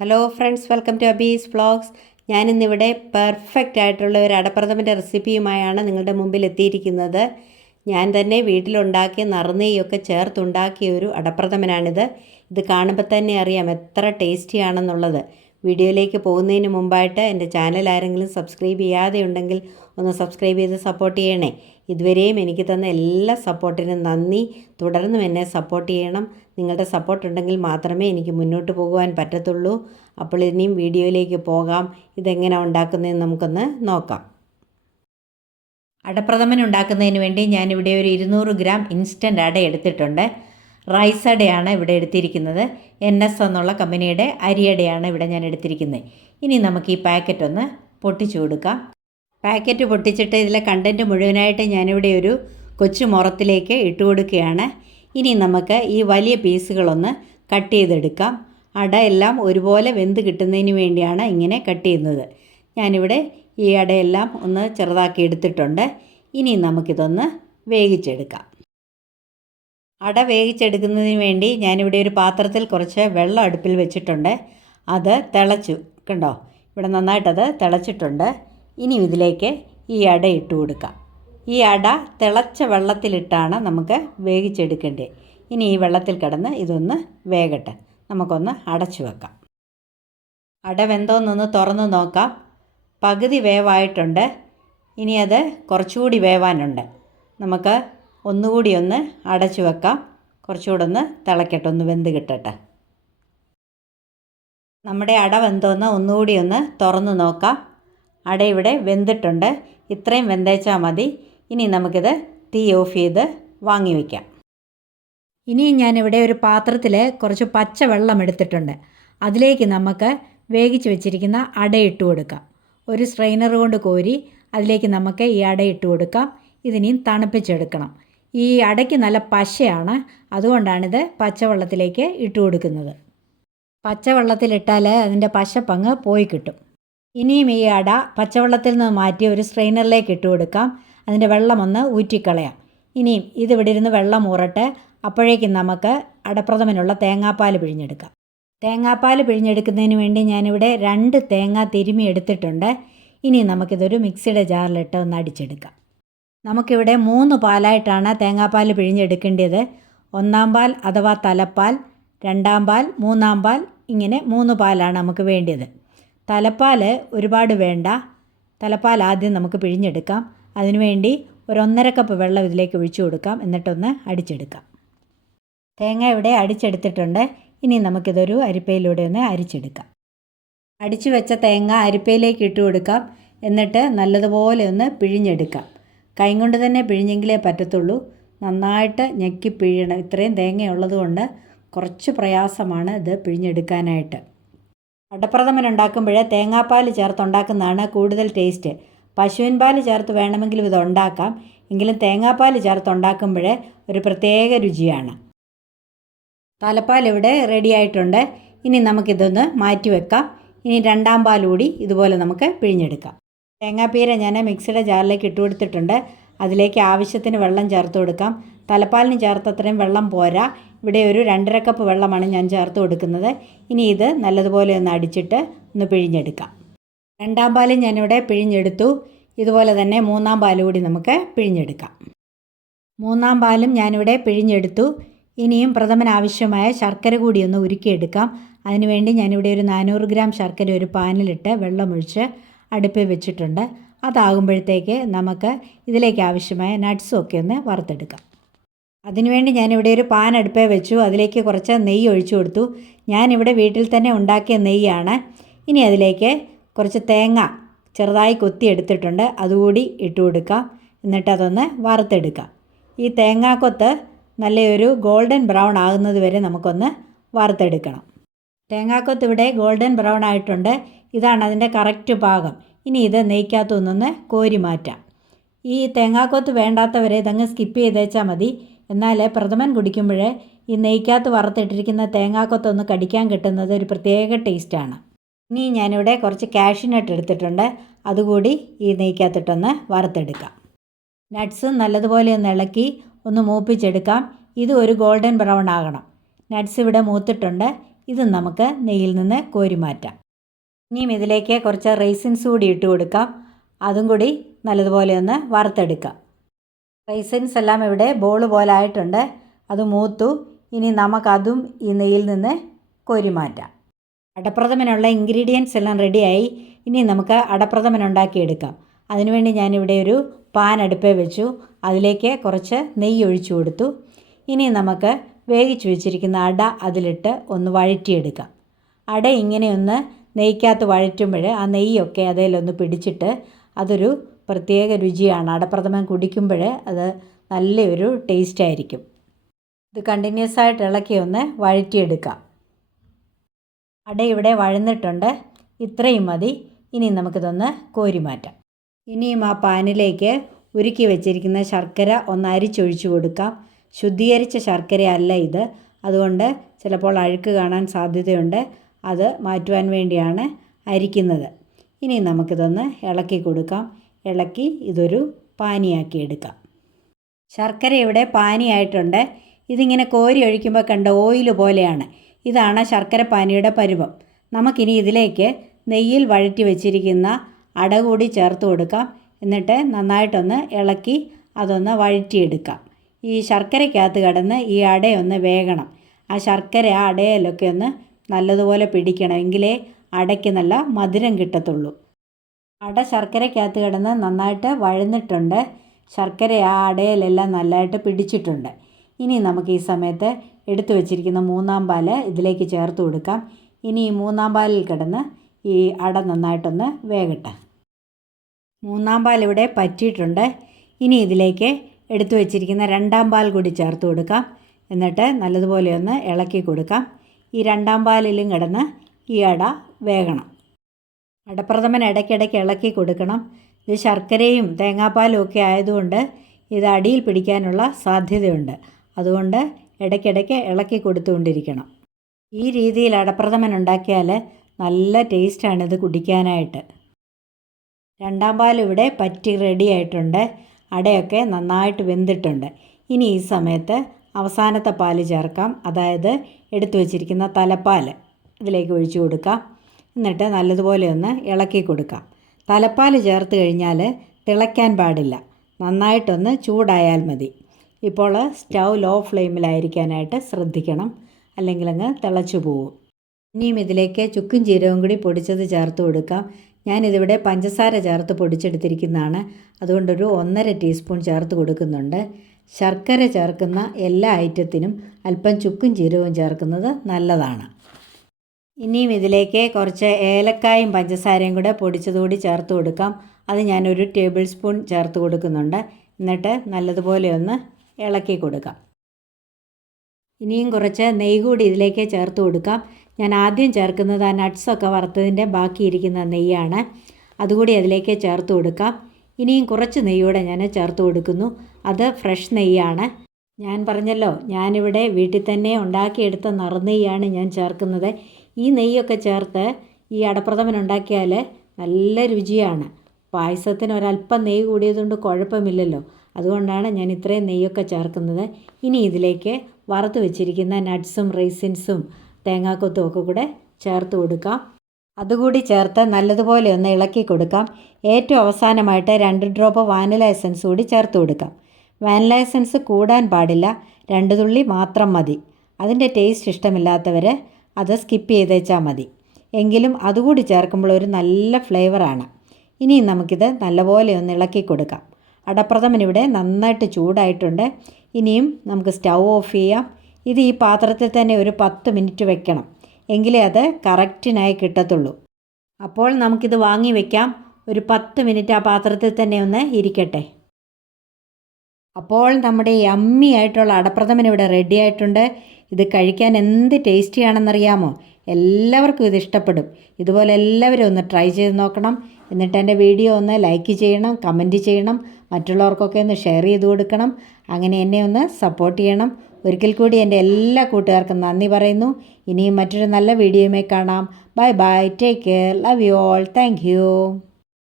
Hello friends, welcome to Abi's vlogs. ഞാനിന്നിവിടെ perfect ആയിട്ടുള്ള ഒരു അടപ്രഥമൻ്റെ റെസിപ്പിയുമായാണ് നിങ്ങളുടെ മുമ്പിൽ എത്തിയിരിക്കുന്നത്. ഞാൻ തന്നെ വീട്ടിലുണ്ടാക്കിയ നറുനെയ്യൊക്കെ ചേർത്തുണ്ടാക്കിയ ഒരു അടപ്രഥമനാണിത്. ഇത് കാണുമ്പോൾ തന്നെ അറിയാം എത്ര ടേസ്റ്റിയാണെന്നുള്ളത്. വീഡിയോയിലേക്ക് പോകുന്നതിന് മുമ്പായിട്ട് എൻ്റെ ചാനൽ ആരെങ്കിലും സബ്സ്ക്രൈബ് ചെയ്യാതെ ഉണ്ടെങ്കിൽ ഒന്ന് സബ്സ്ക്രൈബ് ചെയ്ത് സപ്പോർട്ട് ചെയ്യണേ. ഇതുവരെയും എനിക്ക് തന്ന എല്ലാ സപ്പോർട്ടിനും നന്ദി. തുടർന്നും എന്നെ സപ്പോർട്ട് ചെയ്യണം. നിങ്ങളുടെ സപ്പോർട്ട് ഉണ്ടെങ്കിൽ മാത്രമേ എനിക്ക് മുന്നോട്ട് പോകുവാൻ പറ്റത്തുള്ളൂ. അപ്പോൾ ഇനിയും വീഡിയോയിലേക്ക് പോകാം. ഇതെങ്ങനെ ഉണ്ടാക്കുന്നതെന്ന് നമുക്കൊന്ന് നോക്കാം. അടപ്രഥമൻ ഉണ്ടാക്കുന്നതിന് വേണ്ടി ഞാനിവിടെ ഒരു 200 ഗ്രാം ഇൻസ്റ്റൻറ്റ് അട എടുത്തിട്ടുണ്ട്. റൈസ് അടയാണ് ഇവിടെ എടുത്തിരിക്കുന്നത്. NS എന്നുള്ള കമ്പനിയുടെ അരിയടയാണ് ഇവിടെ ഞാൻ എടുത്തിരിക്കുന്നത്. ഇനി നമുക്ക് ഈ പാക്കറ്റ് ഒന്ന് പൊട്ടിച്ചു കൊടുക്കാം. പാക്കറ്റ് പൊട്ടിച്ചിട്ട് ഇതിലെ കണ്ടൻറ്റ് മുഴുവനായിട്ട് ഞാനിവിടെ ഒരു കൊച്ചു മുറത്തിലേക്ക് ഇട്ട് കൊടുക്കുകയാണ്. ഇനി നമുക്ക് ഈ വലിയ പീസുകളൊന്ന് കട്ട് ചെയ്തെടുക്കാം. അട എല്ലാം ഒരുപോലെ വെന്ത് കിട്ടുന്നതിന് വേണ്ടിയാണ് ഇങ്ങനെ കട്ട് ചെയ്യുന്നത്. ഞാനിവിടെ ഈ അടയെല്ലാം ഒന്ന് ചെറുതാക്കി എടുത്തിട്ടുണ്ട്. ഇനി നമുക്കിതൊന്ന് വേവിച്ചെടുക്കാം. അട വേവിച്ചെടുക്കുന്നതിന് വേണ്ടി ഞാനിവിടെ ഒരു പാത്രത്തിൽ കുറച്ച് വെള്ളം അടുപ്പിൽ വെച്ചിട്ടുണ്ട്. അത് തിളച്ചു, കണ്ടോ, ഇവിടെ നന്നായിട്ടത് തിളച്ചിട്ടുണ്ട്. ഇനി ഇതിലേക്ക് ഈ അട ഇട്ട് കൊടുക്കാം. ഈ അട തിളച്ച വെള്ളത്തിലിട്ടാണ് നമുക്ക് വേവിച്ചെടുക്കേണ്ടത്. ഇനി ഈ വെള്ളത്തിൽ കിടന്ന് ഇതൊന്ന് വേകട്ടെ. നമുക്കൊന്ന് അടച്ചു വെക്കാം. അട വെന്തോന്നൊന്ന് തുറന്ന് നോക്കാം. പകുതി വേവായിട്ടുണ്ട്. ഇനി അത് കുറച്ചുകൂടി വേവാനുണ്ട്. നമുക്ക് ഒന്നുകൂടി ഒന്ന് അടച്ചു വെക്കാം. കുറച്ചുകൂടെ ഒന്ന് തിളക്കട്ടെ, ഒന്ന് വെന്ത് കിട്ടട്ടെ. നമ്മുടെ അട വെന്തോന്ന് ഒന്നുകൂടി ഒന്ന് തുറന്ന് നോക്കാം. അട ഇവിടെ വെന്തിട്ടുണ്ട്. ഇത്രയും വെന്തേച്ചാൽ മതി. ഇനി നമുക്കിത് തീ ഓഫ് ചെയ്ത് വാങ്ങി വയ്ക്കാം. ഇനിയും ഞാനിവിടെ ഒരു പാത്രത്തിൽ കുറച്ച് പച്ച വെള്ളം എടുത്തിട്ടുണ്ട്. അതിലേക്ക് നമുക്ക് വേവിച്ച് വെച്ചിരിക്കുന്ന അട ഇട്ട് കൊടുക്കാം. ഒരു സ്ട്രെയിനർ കൊണ്ട് കോരി അതിലേക്ക് നമുക്ക് ഈ അട ഇട്ട് കൊടുക്കാം. ഇതിനെയും തണുപ്പിച്ചെടുക്കണം. ഈ അടയ്ക്ക് നല്ല പശയാണ്, അതുകൊണ്ടാണിത് പച്ചവെള്ളത്തിലേക്ക് ഇട്ട് കൊടുക്കുന്നത്. പച്ചവെള്ളത്തിലിട്ടാൽ അതിൻ്റെ പശപ്പങ്ങ് പോയി കിട്ടും. ഇനിയും ഈ അട പച്ചവെള്ളത്തിൽ നിന്ന് മാറ്റി ഒരു സ്ട്രെയിനറിലേക്ക് ഇട്ട് കൊടുക്കാം. അതിൻ്റെ വെള്ളമൊന്ന് ഊറ്റിക്കളയാം. ഇനിയും ഇതിവിടെ ഇരുന്ന് വെള്ളം ഊറട്ടെ. അപ്പോഴേക്കും നമുക്ക് അടപ്രഥമനുള്ള തേങ്ങാപ്പാൽ പിഴിഞ്ഞെടുക്കാം. തേങ്ങാപ്പാൽ പിഴിഞ്ഞെടുക്കുന്നതിന് വേണ്ടി ഞാനിവിടെ 2 തേങ്ങ തിരുമ്മി എടുത്തിട്ടുണ്ട്. ഇനി നമുക്കിതൊരു മിക്സിയുടെ ജാറിലിട്ട് ഒന്ന് അടിച്ചെടുക്കാം. നമുക്കിവിടെ 3 പാലായിട്ടാണ് തേങ്ങാപ്പാൽ പിഴിഞ്ഞെടുക്കേണ്ടത്. 1-ാം പാൽ അഥവാ തലപ്പാൽ, 2-ാം പാൽ, 3-ാം പാൽ, ഇങ്ങനെ 3 പാലാണ് നമുക്ക് വേണ്ടത്. തലപ്പാൽ ഒരുപാട് വേണ്ട. തലപ്പാൽ ആദ്യം നമുക്ക് പിഴിഞ്ഞെടുക്കാം. അതിനുവേണ്ടി ഒരു 1.5 കപ്പ് വെള്ളം ഇതിലേക്ക് ഒഴിച്ചു കൊടുക്കാം. എന്നിട്ടൊന്ന് അടിച്ചെടുക്കാം. തേങ്ങ ഇവിടെ അടിച്ചെടുത്തിട്ടുണ്ട്. ഇനി നമുക്കിതൊരു അരിപ്പയിലൂടെ ഒന്ന് അരിച്ചെടുക്കാം. അടിച്ചു വെച്ച തേങ്ങ അരിപ്പയിലേക്ക് ഇട്ട് കൊടുക്കാം. എന്നിട്ട് നല്ലതുപോലെ ഒന്ന് പിഴിഞ്ഞെടുക്കാം. കൈ കൊണ്ട് തന്നെ പിഴിഞ്ഞെങ്കിലേ പറ്റത്തുള്ളൂ. നന്നായിട്ട് ഞെക്കി പിഴിയണം. ഇത്രയും തേങ്ങ ഉള്ളതുകൊണ്ട് കുറച്ച് പ്രയാസമാണ് ഇത് പിഴിഞ്ഞെടുക്കാനായിട്ട്. അടപ്രഥമൻ ഉണ്ടാക്കുമ്പോൾ തേങ്ങാപ്പാൽ ചേർത്തുണ്ടാക്കുന്നതാണ് കൂടുതൽ ടേസ്റ്റ്. പശുവിൻ പാൽ ചേർത്ത് വേണമെങ്കിലും ഇത് ഉണ്ടാക്കാം. എങ്കിലും തേങ്ങാപ്പാൽ ചേർത്തുണ്ടാക്കുമ്പോൾ ഒരു പ്രത്യേക രുചിയാണ്. തലപ്പാൽ ഇവിടെ റെഡി ആയിട്ടുണ്ട്. ഇനി നമുക്കിതൊന്ന് മാറ്റി വെക്കാം. ഇനി 2-ാം പാൽ കൂടി ഇതുപോലെ നമുക്ക് പിഴിഞ്ഞെടുക്കാം. തേങ്ങാപ്പീര ഞാൻ മിക്സിയുടെ ജാറിലേക്ക് ഇട്ട് കൊടുത്തിട്ടുണ്ട്. അതിലേക്ക് ആവശ്യത്തിന് വെള്ളം ചേർത്ത് കൊടുക്കാം. തലപ്പാലിന് ചേർത്തത്രയും വെള്ളം പോരാ. ഇവിടെ ഒരു 2.5 കപ്പ് വെള്ളമാണ് ഞാൻ ചേർത്ത് കൊടുക്കുന്നത്. ഇനി ഇത് നല്ലതുപോലെ ഒന്ന് അടിച്ചിട്ട് ഒന്ന് പിഴിഞ്ഞെടുക്കാം. 2-ാം പാലും ഞാനിവിടെ പിഴിഞ്ഞെടുത്തു. ഇതുപോലെ തന്നെ 3-ാം പാൽ കൂടി നമുക്ക് പിഴിഞ്ഞെടുക്കാം. 3-ാം പാലും ഞാനിവിടെ പിഴിഞ്ഞെടുത്തു. ഇനിയും പ്രഥമന് ആവശ്യമായ ശർക്കര കൂടി ഒന്ന് ഉരുക്കിയെടുക്കാം. അതിനുവേണ്ടി ഞാനിവിടെ ഒരു 400 ഗ്രാം ശർക്കര ഒരു പാനിലിട്ട് വെള്ളമൊഴിച്ച് അടുപ്പിൽ വെച്ചിട്ടുണ്ട്. അതാകുമ്പോഴത്തേക്ക് നമുക്ക് ഇതിലേക്ക് ആവശ്യമായ നട്ട്സും ഒക്കെ ഒന്ന് വറുത്തെടുക്കാം. അതിനുവേണ്ടി ഞാനിവിടെ ഒരു പാൻ അടുപ്പിൽ വെച്ചു. അതിലേക്ക് കുറച്ച് നെയ്യ് ഒഴിച്ചു കൊടുത്തു. ഞാനിവിടെ വീട്ടിൽ തന്നെ ഉണ്ടാക്കിയ നെയ്യാണ്. ഇനി അതിലേക്ക് കുറച്ച് തേങ്ങ ചെറുതായി കൊത്തി എടുത്തിട്ടുണ്ട്. അതുകൂടി ഇട്ട് കൊടുക്കാം. എന്നിട്ട് അതൊന്ന് വറുത്തെടുക്കാം. ഈ തേങ്ങാക്കൊത്ത് നല്ലൊരു ഗോൾഡൻ ബ്രൗൺ ആകുന്നത് വരെ നമുക്കൊന്ന് വറുത്തെടുക്കണം. തേങ്ങാക്കൊത്ത് ഇവിടെ ഗോൾഡൻ ബ്രൗൺ ആയിട്ടുണ്ട്. ഇതാണ് അതിൻ്റെ കറക്റ്റ് പാകം. ഇനി ഇത് നെയ്ക്കകത്തുനിന്ന് കോരി മാറ്റാം. ഈ തേങ്ങാക്കൊത്ത് വേണ്ടാത്തവരെ ഇതങ്ങ് സ്കിപ്പ് ചെയ്തേച്ചാൽ മതി. എന്നാൽ പ്രഥമൻ കുടിക്കുമ്പോൾ ഈ നെയ്ക്കകത്ത് വറുത്തിട്ടിരിക്കുന്ന തേങ്ങാക്കൊത്തൊന്ന് കടിക്കാൻ കിട്ടുന്നത് ഒരു പ്രത്യേക ടേസ്റ്റാണ്. ഇനി ഞാനിവിടെ കുറച്ച് കാഷ്യൂനട്ട് എടുത്തിട്ടുണ്ട്. അതുകൂടി ഈ നെയ്ക്കകത്തിട്ടൊന്ന് വറുത്തെടുക്കാം. നട്ട്സ് നല്ലതുപോലെ ഒന്ന് ഇളക്കി ഒന്ന് മൂപ്പിച്ചെടുക്കാം. ഇത് ഒരു ഗോൾഡൻ ബ്രൗൺ ആകണം. നട്ട്സ് ഇവിടെ മൂത്തിട്ടുണ്ട്. ഇത് നമുക്ക് നെയ്യിൽ നിന്ന് കോരി മാറ്റാം. ഇനിയും ഇതിലേക്ക് കുറച്ച് റൈസിൻസ് കൂടി ഇട്ട് കൊടുക്കാം. അതും കൂടി നല്ലതുപോലെ ഒന്ന് വറുത്തെടുക്കാം. റൈസിൻസ് എല്ലാം ഇവിടെ ബോൾ പോലെ ആയിട്ടുണ്ട്. അത് മൂത്തു. ഇനി നമുക്കതും ഈ നെയ്യിൽ നിന്ന് കോരി മാറ്റാം. അടപ്രഥമനുള്ള ഇൻഗ്രീഡിയൻസ് എല്ലാം റെഡിയായി. ഇനി നമുക്ക് അടപ്രഥമൻ ഉണ്ടാക്കിയെടുക്കാം. അതിനുവേണ്ടി ഞാനിവിടെ ഒരു പാൻ അടുപ്പേ വെച്ചു. അതിലേക്ക് കുറച്ച് നെയ്യ് ഒഴിച്ചു കൊടുത്തു. ഇനി നമുക്ക് വേവിച്ച് വെച്ചിരിക്കുന്ന അട അതിലിട്ട് ഒന്ന് വഴറ്റിയെടുക്കാം. അട ഇങ്ങനെയൊന്ന് നെയ്ക്കകത്ത് വഴറ്റുമ്പോൾ ആ നെയ്യൊക്കെ അതിലൊന്ന് പിടിച്ചിട്ട് അതൊരു പ്രത്യേക രുചിയാണ്. അടപ്രഥമൻ കുടിക്കുമ്പോൾ അത് നല്ലൊരു ടേസ്റ്റായിരിക്കും. ഇത് കണ്ടിന്യൂസ് ആയിട്ട് ഇളക്കി ഒന്ന് വഴറ്റിയെടുക്കാം. അട ഇവിടെ വഴന്നിട്ടുണ്ട്. ഇത്രയും മതി. ഇനി നമുക്കിതൊന്ന് കോരി മാറ്റാം. ഇനിയും ആ പാനിലേക്ക് ഉരുക്കി വെച്ചിരിക്കുന്ന ശർക്കര ഒന്ന് അരിച്ചൊഴിച്ചു കൊടുക്കാം. ശുദ്ധീകരിച്ച ശർക്കരയല്ല ഇത്. അതുകൊണ്ട് ചിലപ്പോൾ അഴുക്ക് കാണാൻ സാധ്യതയുണ്ട്. അത് മാറ്റുവാൻ വേണ്ടിയാണ് അരിക്കുന്നത്. ഇനി നമുക്കിതൊന്ന് ഇളക്കി കൊടുക്കാം. ഇളക്കി ഇതൊരു പാനിയാക്കി എടുക്കാം. ശർക്കര ഇവിടെ പാനിയായിട്ടുണ്ട്. ഇതിങ്ങനെ കോരി ഒഴിക്കുമ്പോൾ കണ്ട ഓയിൽ പോലെയാണ്. ഇതാണ് ശർക്കര പാനിയുടെ പരുവം. നമുക്കിനി ഇതിലേക്ക് നെയ്യിൽ വഴറ്റി വെച്ചിരിക്കുന്ന അട കൂടി ചേർത്ത് കൊടുക്കാം. എന്നിട്ട് നന്നായിട്ടൊന്ന് ഇളക്കി അതൊന്ന് വഴറ്റിയെടുക്കാം. ഈ ശർക്കരയ്ക്കകത്ത് കിടന്ന് ഈ അടയൊന്ന് വേകണം. ആ ശർക്കര ആ അടയിലൊക്കെ ഒന്ന് നല്ലതുപോലെ പിടിക്കണം. എങ്കിലേ അടയ്ക്ക് നല്ല മധുരം കിട്ടത്തുള്ളൂ. അട ശർക്കരയ്ക്കകത്ത് കിടന്ന് നന്നായിട്ട് വഴന്നിട്ടുണ്ട്. ശർക്കര ആ അടയിലെല്ലാം നല്ലതായിട്ട് പിടിച്ചിട്ടുണ്ട്. ഇനി നമുക്ക് ഈ സമയത്ത് എടുത്തു വച്ചിരിക്കുന്ന മൂന്നാം പാൽ ഇതിലേക്ക് ചേർത്ത് കൊടുക്കാം. ഇനി ഈ മൂന്നാം പാലിൽ കിടന്ന് ഈ അട നന്നായിട്ടൊന്ന് വേകട്ടെ. മൂന്നാം പാൽ ഇവിടെ പറ്റിയിട്ടുണ്ട്. ഇനി ഇതിലേക്ക് എടുത്തു വച്ചിരിക്കുന്ന രണ്ടാം പാൽ കൂടി ചേർത്ത് കൊടുക്കാം. എന്നിട്ട് നല്ലതുപോലെ ഒന്ന് ഇളക്കി കൊടുക്കാം. ഈ രണ്ടാം പാലിലും കിടന്ന് ഈ അട വേകണം. അടപ്രഥമൻ ഇടയ്ക്കിടയ്ക്ക് ഇളക്കി കൊടുക്കണം. ഇത് ശർക്കരയും തേങ്ങാപ്പാലും ഒക്കെ ആയതുകൊണ്ട് ഇത് അടിയിൽ പിടിക്കാനുള്ള സാധ്യതയുണ്ട്. അതുകൊണ്ട് ഇടയ്ക്കിടയ്ക്ക് ഇളക്കി കൊടുത്തുകൊണ്ടിരിക്കണം. ഈ രീതിയിൽ അടപ്രഥമൻ ഉണ്ടാക്കിയാൽ നല്ല ടേസ്റ്റാണിത് കുടിക്കാനായിട്ട്. രണ്ടാം പാൽ ഇവിടെ പറ്റി റെഡി ആയിട്ടുണ്ട്. അടയൊക്കെ നന്നായിട്ട് വെന്തിട്ടുണ്ട്. ഇനി ഈ സമയത്ത് അവസാനത്തെ പാൽ ചേർക്കാം. അതായത് എടുത്തു വച്ചിരിക്കുന്ന തലപ്പാൽ ഇതിലേക്ക് ഒഴിച്ചു കൊടുക്കാം. എന്നിട്ട് നല്ലതുപോലെ ഒന്ന് ഇളക്കി കൊടുക്കാം. തലപ്പാൽ ചേർത്ത് കഴിഞ്ഞാൽ തിളയ്ക്കാൻ പാടില്ല. നന്നായിട്ടൊന്ന് ചൂടായാൽ മതി. ഇപ്പോൾ സ്റ്റൗ ലോ ഫ്ലെയിമിലായിരിക്കാനായിട്ട് ശ്രദ്ധിക്കണം. അല്ലെങ്കിൽ അങ്ങ് തിളച്ചു പോകും. ഇനിയും ഇതിലേക്ക് ചുക്കും ജീരകവും കൂടി പൊടിച്ചത് ചേർത്ത് കൊടുക്കാം. ഞാനിതിവിടെ പഞ്ചസാര ചേർത്ത് പൊടിച്ചെടുത്തിരിക്കുന്നതാണ്. അതുകൊണ്ടൊരു 1.5 ടീസ്പൂൺ ചേർത്ത് കൊടുക്കുന്നുണ്ട്. ശർക്കര ചേർക്കുന്ന എല്ലാ ഐറ്റത്തിനും അല്പം ചുക്കും ജീരകവും ചേർക്കുന്നത് നല്ലതാണ്. ഇനിയും ഇതിലേക്ക് കുറച്ച് ഏലക്കായും പഞ്ചസാരയും കൂടെ പൊടിച്ചതുകൂടി ചേർത്ത് കൊടുക്കാം. അത് ഞാനൊരു ടേബിൾ സ്പൂൺ ചേർത്ത് കൊടുക്കുന്നുണ്ട്. എന്നിട്ട് നല്ലതുപോലെ ഒന്ന് ഇളക്കി കൊടുക്കാം. ഇനിയും കുറച്ച് നെയ്യ് കൂടി ഇതിലേക്ക് ചേർത്ത് കൊടുക്കാം. ഞാൻ ആദ്യം ചേർക്കുന്നത് ആ നട്ട്സൊക്കെ വറുത്തതിൻ്റെ ബാക്കിയിരിക്കുന്ന നെയ്യാണ്. അതുകൂടി അതിലേക്ക് ചേർത്ത് കൊടുക്കാം. ഇനിയും കുറച്ച് നെയ്യൂടെ ഞാൻ ചേർത്ത് കൊടുക്കുന്നു. അത് ഫ്രഷ് നെയ്യാണ്. ഞാൻ പറഞ്ഞല്ലോ, ഞാനിവിടെ വീട്ടിൽ തന്നെ ഉണ്ടാക്കിയെടുത്ത നറുനെയ്യാണ് ഞാൻ ചേർക്കുന്നത്. ഈ നെയ്യൊക്കെ ചേർത്ത് ഈ അടപ്രഥമൻ ഉണ്ടാക്കിയാൽ നല്ല രുചിയാണ്. പായസത്തിന് ഒരല്പം നെയ്യ് കൂടിയതുകൊണ്ട് കുഴപ്പമില്ലല്ലോ. അതുകൊണ്ടാണ് ഞാൻ ഇത്രയും നെയ്യൊക്കെ ചേർക്കുന്നത്. ഇനി ഇതിലേക്ക് വറുത്ത് വെച്ചിരിക്കുന്ന നട്ട്സും റൈസിൻസും തേങ്ങാക്കൊത്തും ഒക്കെ കൂടെ ചേർത്ത് കൊടുക്കാം. അതുകൂടി ചേർത്ത് നല്ലതുപോലെ ഒന്ന് ഇളക്കി കൊടുക്കാം. ഏറ്റവും അവസാനമായിട്ട് 2 ഡ്രോപ്പ് വാനില എസൻസ് കൂടി ചേർത്ത് കൊടുക്കാം. വാനില എസൻസ് കൂടാൻ പാടില്ല. 2 തുള്ളി മാത്രം മതി. അതിൻ്റെ ടേസ്റ്റ് ഇഷ്ടമില്ലാത്തവർ അത് സ്കിപ്പ് ചെയ്തേച്ചാൽ മതി. എങ്കിലും അതുകൂടി ചേർക്കുമ്പോൾ ഒരു നല്ല ഫ്ലേവറാണ്. ഇനി നമുക്കിത് നല്ലപോലെ ഒന്ന് ഇളക്കി കൊടുക്കാം. അടപ്രഥമൻ ഇവിടെ നന്നായിട്ട് ചൂടായിട്ടുണ്ട്. ഇനിയും നമുക്ക് സ്റ്റൗ ഓഫ് ചെയ്യാം. ഇത് ഈ പാത്രത്തിൽ തന്നെ ഒരു 10 മിനിറ്റ് വെക്കണം. എങ്കിലേ അത് കറക്റ്റിനായി കിട്ടത്തുള്ളൂ. അപ്പോൾ നമുക്കിത് വാങ്ങി വയ്ക്കാം. ഒരു 10 മിനിറ്റ് ആ പാത്രത്തിൽ തന്നെ ഒന്ന് ഇരിക്കട്ടെ. അപ്പോൾ നമ്മുടെ യമ്മി ആയിട്ടുള്ള അടപ്രഥമൻ ഇവിടെ റെഡി ആയിട്ടുണ്ട്. ഇത് കഴിക്കാൻ എന്ത് ടേസ്റ്റിയാണെന്നറിയാമോ? എല്ലാവർക്കും ഇത് ഇഷ്ടപ്പെടും. ഇതുപോലെ എല്ലാവരും ഒന്ന് ട്രൈ ചെയ്ത് നോക്കണം. എന്നിട്ട് എൻ്റെ വീഡിയോ ഒന്ന് ലൈക്ക് ചെയ്യണം, കമൻറ്റ് ചെയ്യണം, മറ്റുള്ളവർക്കൊക്കെ ഒന്ന് ഷെയർ ചെയ്ത് കൊടുക്കണം. അങ്ങനെ എന്നെ ഒന്ന് സപ്പോർട്ട് ചെയ്യണം. ഒരിക്കൽ കൂടി എൻ്റെ എല്ലാ കൂട്ടുകാർക്കും നന്ദി പറയുന്നു. ഇനിയും മറ്റൊരു നല്ല വീഡിയോയുമായി കാണാം. Bye bye, take care, love you all, thank you.